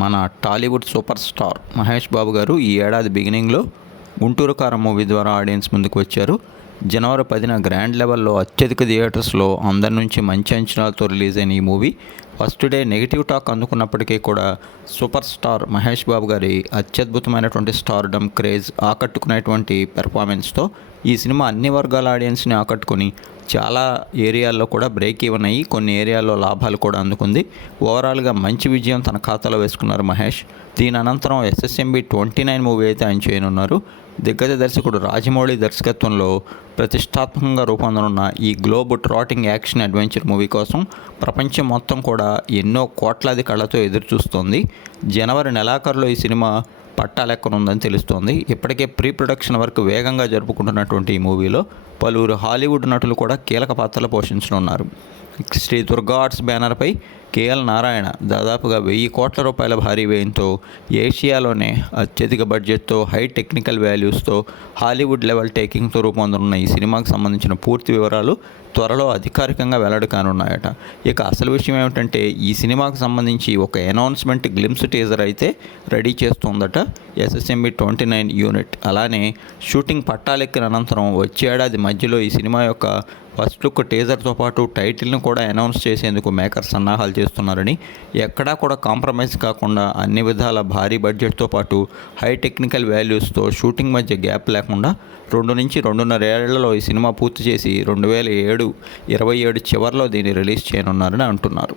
మన Tollywood super star Mahesh Babu గారు ఈ ఏడాది బిగినింగ్లో గుంటూరు కారం మూవీ ద్వారా ఆడియన్స్ ముందుకు వచ్చారు. జనవరి 10న గ్రాండ్ లెవెల్లో అత్యధిక థియేటర్స్లో అందరి నుంచి మంచి అంచనాలతో రిలీజ్ అయిన ఈ movie first day negative talk అందుకున్నప్పటికీ కూడా సూపర్ స్టార్ మహేష్ బాబు గారి అత్యద్భుతమైనటువంటి స్టార్డమ్ క్రేజ్ ఆకట్టుకునేటువంటి పెర్ఫార్మెన్స్తో ఈ సినిమా అన్ని వర్గాల ఆడియన్స్ని ఆకట్టుకొని చాలా ఏరియాల్లో కూడా బ్రేక్ ఈవెన్ అయ్యి కొన్ని ఏరియాల్లో లాభాలు కూడా అందుకుంది. ఓవరాల్గా మంచి విజయం తన ఖాతాలో వేసుకున్నారు మహేష్. దీని అనంతరం ఎస్ఎస్ఎంబి 29 మూవీ అయితే ఆయన చేయనున్నారు. దిగ్గజ దర్శకుడు రాజమౌళి దర్శకత్వంలో ప్రతిష్టాత్మకంగా రూపొందనున్న ఈ globe trotting action adventure movie కోసం ప్రపంచం మొత్తం కూడా ఎన్నో కోట్లాది కళ్ళతో ఎదురుచూస్తోంది. జనవరి నెలాఖరులో ఈ సినిమా పట్టాలెక్కనుందని తెలుస్తోంది. ఇప్పటికే ప్రీ ప్రొడక్షన్ వర్క్ వేగంగా జరుపుకుంటున్నటువంటి ఈ మూవీలో పలువురు హాలీవుడ్ నటులు కూడా కీలక పాత్రలు పోషించనున్నారు. శ్రీ దుర్గా ఆర్ట్స్ బ్యానర్పై కేఎల్ నారాయణ దాదాపుగా 1000 కోట్ల రూపాయల భారీ వ్యయంతో ఏషియాలోనే అత్యధిక బడ్జెట్తో హై టెక్నికల్ వాల్యూస్తో హాలీవుడ్ లెవెల్ టేకింగ్తో రూపొందనున్న ఈ సినిమాకు సంబంధించిన పూర్తి వివరాలు త్వరలో అధికారికంగా వెల్లడి కానున్నాయట. ఇక అసలు విషయం ఏమిటంటే ఈ సినిమాకు సంబంధించి ఒక అనౌన్స్మెంట్ గ్లిమ్స్ టీజర్ అయితే రెడీ చేస్తోందట ఎస్ఎస్ఎంబి 29 యూనిట్. అలానే షూటింగ్ పట్టాలెక్కిన అనంతరం వచ్చే ఏడాది మధ్యలో ఈ సినిమా యొక్క ఫస్ట్ లుక్ టీజర్తో పాటు టైటిల్ను కూడా అనౌన్స్ చేసేందుకు మేకర్స్ సన్నాహాలు చేస్తున్నారని, ఎక్కడా కూడా కాంప్రమైజ్ కాకుండా అన్ని విధాల భారీ బడ్జెట్తో పాటు హై టెక్నికల్ వాల్యూస్తో షూటింగ్ మధ్య గ్యాప్ లేకుండా 2 నుంచి 2.5 ఏళ్లలో ఈ సినిమా పూర్తి చేసి 2027 చివరిలో దీన్ని రిలీజ్ చేయనున్నారని అంటున్నారు.